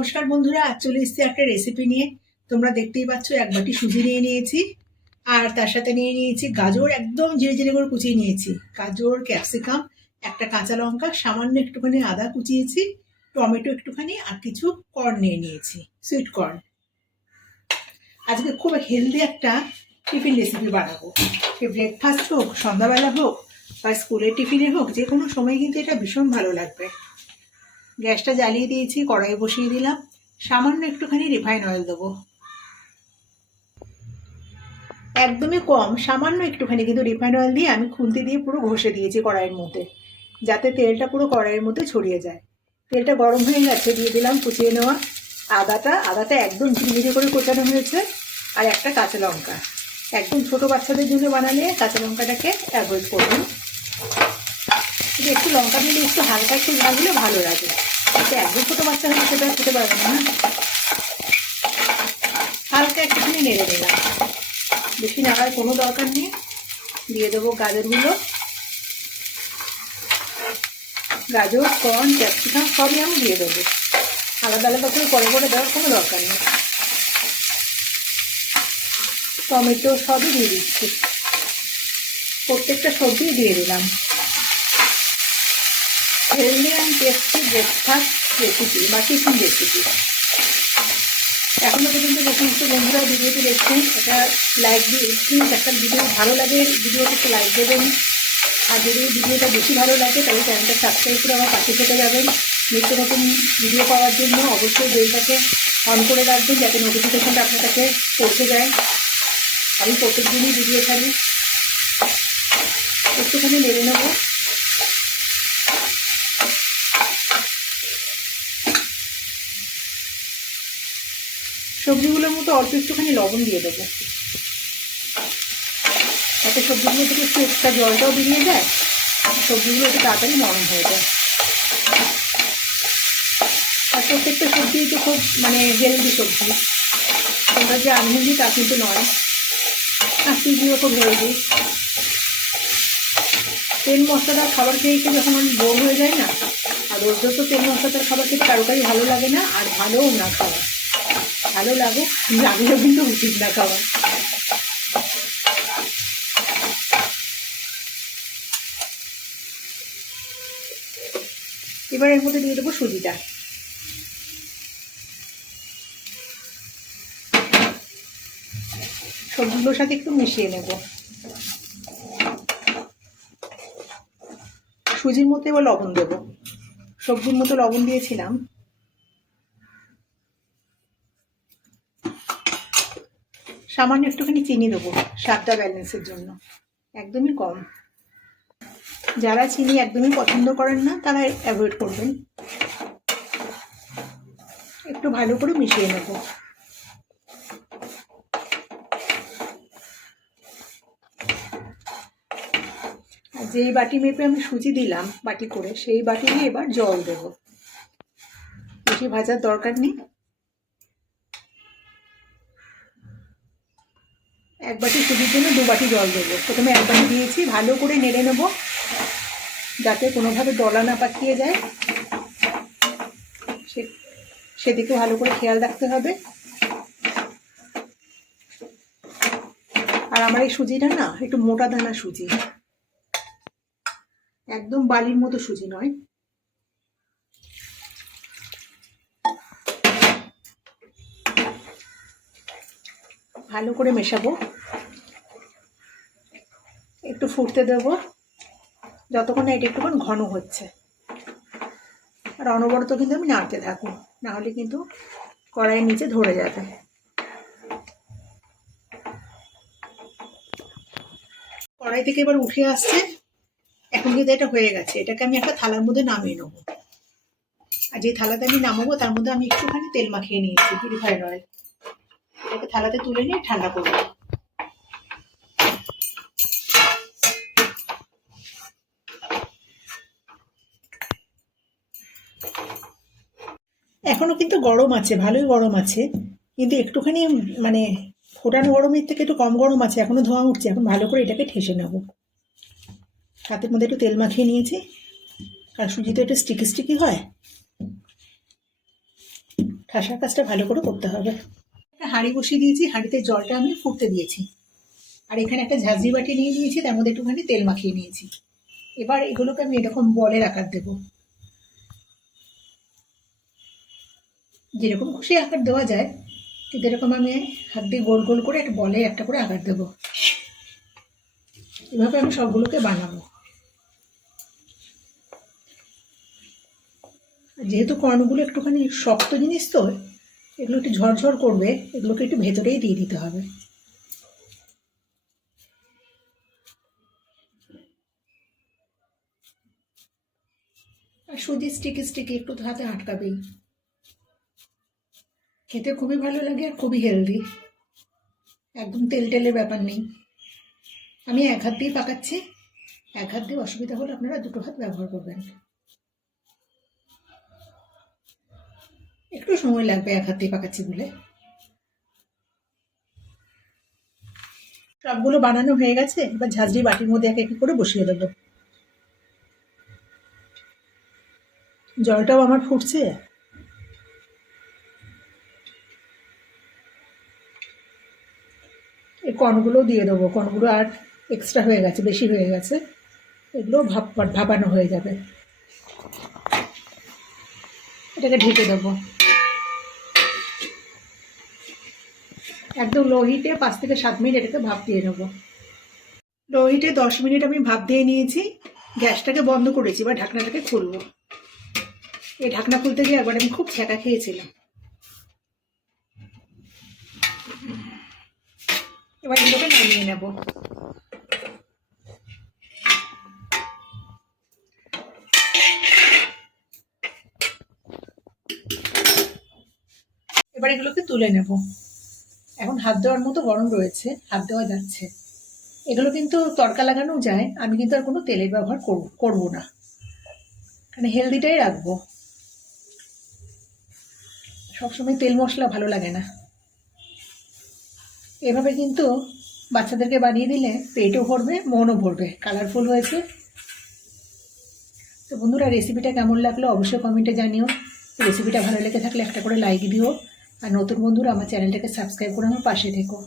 নমস্কার বন্ধুরা, আজ চলে এসেছি একটা রেসিপি নিয়ে। তোমরা দেখতেই পাচ্ছ, এক বাটি সুজি নিয়ে নিয়েছি, আর তার সাথে নিয়ে নিয়েছি গাজর, একদম জিরে জিরে করে কুচিয়ে নিয়েছি। গাজর ক্যাপসিকাম একটা কাঁচা লঙ্কা, সামান্য একটুখানি আদা কুচিয়েছি, টমেটো একটুখানি, আর কিছু কর্ন নিয়ে নিয়েছি সুইট কর্ন আজকে খুব হেলদি একটা টিফিন রেসিপি বানাবো। সে ব্রেকফাস্ট হোক, সন্ধ্যাবেলা হোক, বা স্কুলের টিফিনে হোক যে কোনো সময় কিন্তু এটা ভীষণ ভালো লাগবে। গ্যাসটা জ্বালিয়ে দিয়েছি কড়াই বসিয়ে দিলাম। সামান্য একটুখানি রিফাইন অয়েল দেবো। একদমই কম, সামান্য একটুখানি কিন্তু রিফাইন অয়েল দিয়ে আমি খুন্তি দিয়ে পুরো ঘষে দিয়েছি কড়াইয়ের মধ্যে, যাতে তেলটা পুরো কড়াইয়ের মধ্যে ছড়িয়ে যায়। তেলটা গরম হয়ে গেছে, দিয়ে দিলাম কুচিয়ে নেওয়া আদাটা। আদাটা একদম ঝিরিঝিরি করে কোচানো হয়েছে, আর একটা কাঁচা লঙ্কা। একদম ছোট বাচ্চাদের জন্য বানালে কাঁচা লঙ্কাটাকে অ্যাভয়েড করবেন। একটু লঙ্কা দিলে একটু হালকা একটু ঝাল হলে ভালো লাগে। কিন্তু একদম ছোটো বাচ্চা হলে সেটা খেতে পারবে না হালকা একটুখানি নেড়ে নিলাম বেশি নাড়ার কোনো দরকার নেই। দিয়ে দেবো গাজরগুলো। গাজর, কর্ন, ক্যাপসিকাম, সবই আমি দিয়ে দেবো। আলাদা আলাদা করে পরে পরে দেওয়ার কোনো দরকার নেই। টমেটো সবই দিয়ে দিচ্ছি। প্রত্যেকটা সবজি দিয়ে দিলাম। Healthy and tasty breakfast recipe বা টিফিন রেসিপি এখনও পর্যন্ত যে সমস্ত বন্ধুরা ভিডিওটি দেখছেন এটা লাইক দিয়ে প্লিজ একটা ভিডিও ভালো লাগে ভিডিওটি একটু লাইক দেবেন। আর যদি ভিডিওটা বেশি ভালো লাগে, তাহলে চ্যানেলটা সাবস্ক্রাইব করে আমার পাশে থেকে যাবেন। নিত্য নতুন ভিডিও পাওয়ার জন্য অবশ্যই বেলটাকে অন করে রাখবেন, যাতে নোটিফিকেশনটা আপনার কাছে পৌঁছে যায়। আমি প্রত্যেক দিনই ভিডিও ছাড়ি। একটুখানি নেড়ে নেব। সবজিগুলোর মতো অল্প একটুখানি লবণ দিয়ে দেবো। যাতে সবজিগুলো থেকে একটু এক্সট্রা জলটাও বেরিয়ে যায় সবজিগুলো একটু তাড়াতাড়ি নরম হয়ে যায়। আর প্রত্যেকটা সবজি তো খুব মানে হেলদি সবজি। তোমরা যে আনহেলদি তা কিন্তু নয়। আর সিজিও খুব হেলদি তেল মশলাদার খাবার খেয়ে খেয়ে যখন আমি বোর হয়ে যায় না, আর রোজ তো তেল মশলাদার খাবার খেতে কারও কারই ভালো লাগে না, আর ভালোও না খাওয়া। ভালো লাগুক, লাগলেও কিন্তু উচিত না খাওয়া। এবার এর মধ্যে দিয়ে দেবো সুজিটা। সবজিগুলোর সাথে একটু মিশিয়ে নেব। সুজির মধ্যে এবার লবণ দেবো। সবজির মতো লবণ দিয়েছিলাম। সামান্য একটুখানি চিনি দেবো, স্বাদটা ব্যালেন্সের জন্য। একদমই কম। যারা চিনি একদমই পছন্দ করেন না, তারা অ্যাভয়েড করবেন। একটু ভালো করে মিশিয়ে নেব। যেই বাটি মেপে আমি সুজি দিলাম, বাটি করে, সেই বাটি দিয়ে এবার জল দেব। বেশি ভাজার দরকার নেই। এক বাটি সুজির জন্য দু বাটি জল দেবো। প্রথমে এক বাটি দিয়েছি, ভালো করে নেড়ে নেব, যাতে কোনোভাবে দলা না পাকিয়ে যায়। সে সেদিকে ভালো করে খেয়াল রাখতে হবে। আর আমার এই সুজিটা না, একটু মোটা দানা সুজি। একদম বালির মতো সুজি নয়। ভালো করে মেশাবো। একটু ফুটতে দেব, যতক্ষণ না এটা একটুক্ষণ ঘন হচ্ছে। আর অনবরত কিন্তু আমি নাড়তে থাকব, নাহলে কিন্তু কড়াইয়ের নিচে ধরে যাবে। কড়াই থেকে এবার উঠে আসছে, এখন কিন্তু এটা হয়ে গেছে। এটাকে আমি একটা থালার মধ্যে নামিয়ে নেব। আর যে থালাতে আমি নামাবো, তার মধ্যে আমি একটুখানি তেল মাখিয়ে নিয়েছি রিফাইন অয়েল থালাতে তুলে নিয়ে ঠান্ডা করব এখনও কিন্তু গরম আছে, ভালোই গরম আছে। কিন্তু একটুখানি মানে ফোটানো গরমের থেকে একটু কম গরম আছে, এখনও ধোঁয়া উঠছে, এখন ভালো করে এটাকে ঠেসে নেব। হাতের মধ্যে একটু তেল মাখিয়ে নিয়েছি। আর সুজি তো একটু স্টিকি স্টিকি হয়। ঠাসার কাজটা ভালো করে করতে হবে। একটা হাঁড়ি বসিয়ে দিয়েছি, হাঁড়িতে জলটা আমি ফুটতে দিয়েছি। আর এখানে একটা ঝাঁঝরি বাটি নিয়ে নিয়েছি, তার মধ্যে একটুখানি তেল মাখিয়ে নিয়েছি। এবার এগুলোকে আমি এরকম বলের আকার দেব। যেরকম খুশি আকার দেওয়া যায় কিন্তু এরকম আমি হাত দিয়ে গোল গোল করে একটা বলে একটা করে আকার দেবো। এভাবে আমি সবগুলোকে বানাবো। যেহেতু কর্ণগুলো একটুখানি শক্ত জিনিস তো এগুলো একটু ঝরঝর করবে, এগুলোকে একটু ভেতরেই দিয়ে দিতে হবে। আর সুজি স্টিকি স্টিকি একটু তো হাতে আটকাবেই। খেতে খুবই ভালো লাগে আর খুবই হেলদি একদম তেল টেলের ব্যাপার নেই। আমি এক হাত দিয়ে পাকাচ্ছি, এক হাত দিয়ে অসুবিধা হলে আপনারা দুটো হাত ব্যবহার করবেন। একটু সময় লাগবে এক হাত পাকাচ্ছি বলে। সবগুলো বানানো হয়ে গেছে, এবার ঝাঁঝরি বাটির মধ্যে এক এক করে বসিয়ে দেবো। জলটাও আমার ফুটছে। এই কর্নগুলোও দিয়ে দেবো কর্নগুলো আর এক্সট্রা হয়ে গেছে, বেশি হয়ে গেছে। এগুলো ভাপ, ভাপানো হয়ে যাবে। এটাকে ঢেকে দেবো। একদম লো হিটে পাঁচ থেকে সাত মিনিট এটাকে ভাপ দিয়ে নেব। লো হিটে দশ মিনিট আমি ভাপ দিয়ে নিয়েছি, গ্যাসটাকে বন্ধ করেছি, এবার ঢাকনাটাকে খুলবো। এই ঢাকনা খুলতে গিয়ে একবার আমি খুব ছ্যাঁকা খেয়েছিলাম। এবার এগুলোকে নামিয়ে নেব। এবার এগুলোকে তুলে নেব। এখন হাত দেওয়ার মতো গরম রয়েছে, হাত দেওয়া যাচ্ছে। এগুলো কিন্তু তড়কা লাগানো যায়, আমি কিন্তু আর কোনো তেলের ব্যবহার করব না। মানে হেলদিটাই রাখব। সবসময় তেল মশলা ভালো লাগে না। এভাবে কিন্তু বাচ্চাদেরকে বানিয়ে দিলে পেটও ভরবে, মনও ভরবে। কালারফুল হয়েছে। তো বন্ধুরা রেসিপিটা কেমন লাগল অবশ্যই কমেন্টে জানিও। রেসিপিটা ভালো লেগে থাকলে একটা করে লাইক দিও। আর নতুন বন্ধুরা আমার চ্যানেলটাকে সাবস্ক্রাইব করে আমার পাশে থেকো।